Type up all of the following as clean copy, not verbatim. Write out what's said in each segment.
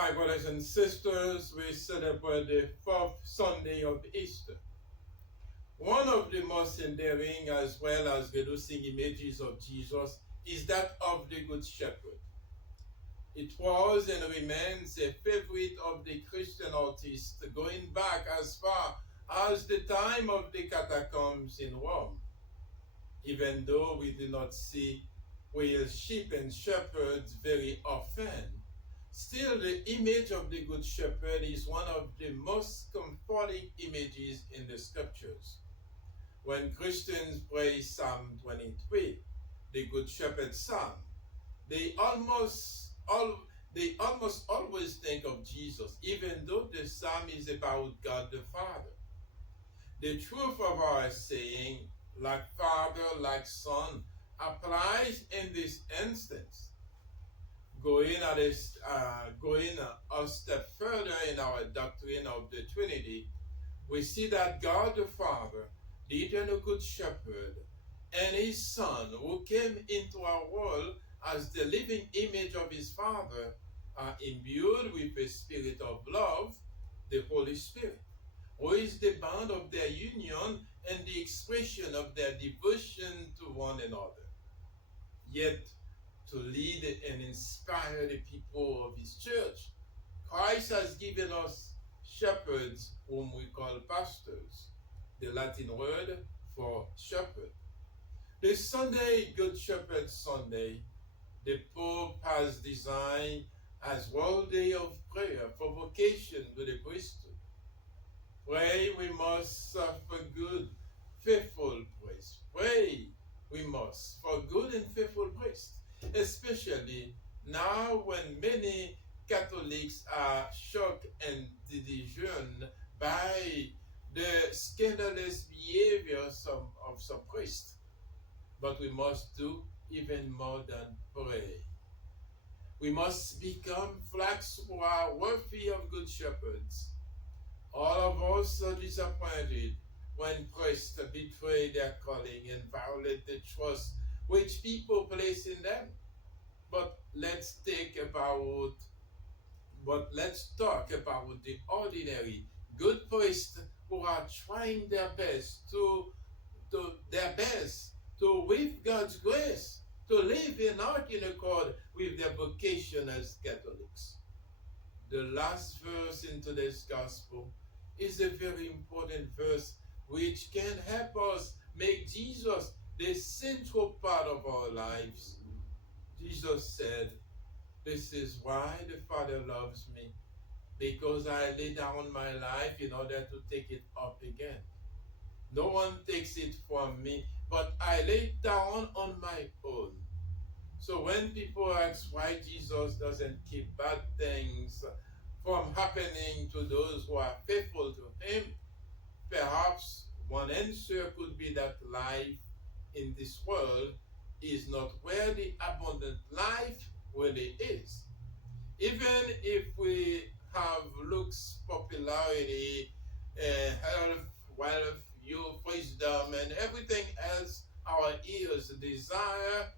My brothers and sisters, we celebrate the fourth Sunday of Easter. One of the most endearing as well as reducing images of Jesus is that of the Good Shepherd. It was and remains a favorite of the Christian artists going back as far as the time of the catacombs in Rome. Even though we do not see real sheep and shepherds very often, still the image of the Good Shepherd is one of the most comforting images in the scriptures. When Christians pray Psalm 23, the Good Shepherd Psalm, they almost always think of Jesus, even though the psalm is about God the Father. The truth of our saying, like Father, like Son, applies in this instance. Going a step further in our doctrine of the Trinity, we see that God the Father, the eternal Good Shepherd, and His Son, who came into our world as the living image of His Father, are imbued with a spirit of love, the Holy Spirit, who is the bond of their union and the expression of their devotion to one another. Yet, to lead and inspire the people of His church, Christ has given us shepherds whom we call pastors, the Latin word for shepherd. The Sunday, Good Shepherd Sunday, the Pope has designed as World Day of Prayer for vocation to the priesthood. Pray we must for good, faithful priests. Pray we must for good and faithful priests, especially now when many Catholics are shocked and disillusioned by the scandalous behavior of some priests. But we must do even more than pray. We must become flocks who are worthy of good shepherds. All of us are disappointed when priests betray their calling and violate the trust which people place in them. But let's talk about the ordinary good priests who are trying their best with God's grace, to live in accord with their vocation as Catholics. The last verse in today's gospel is a very important verse which can help us make Jesus the central part of our lives. Jesus said, "This is why the Father loves me, because I lay down my life in order to take it up again. No one takes it from me, but I lay it down on my own." So when people ask why Jesus doesn't keep bad things from happening to those who are faithful to Him, perhaps one answer could be that life in this world is not where the abundant life really is. Even if we have looks, popularity, health, wealth, youth, wisdom, and everything else our ears desire,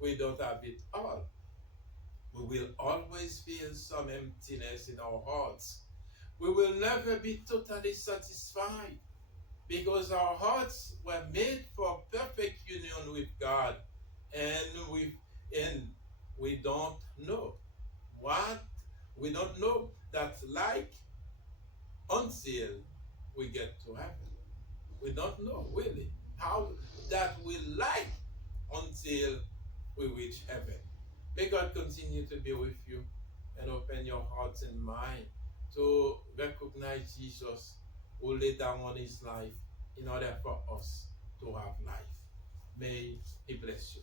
we don't have it all. We will always feel some emptiness in our hearts. We will never be totally satisfied because our hearts were made for perfect union with God, and we don't know that like until we get to heaven. We don't know really how that will like until we reach heaven. May God continue to be with you and open your hearts and mind to recognize Jesus who laid down on His life in order for us to have life. May He bless you.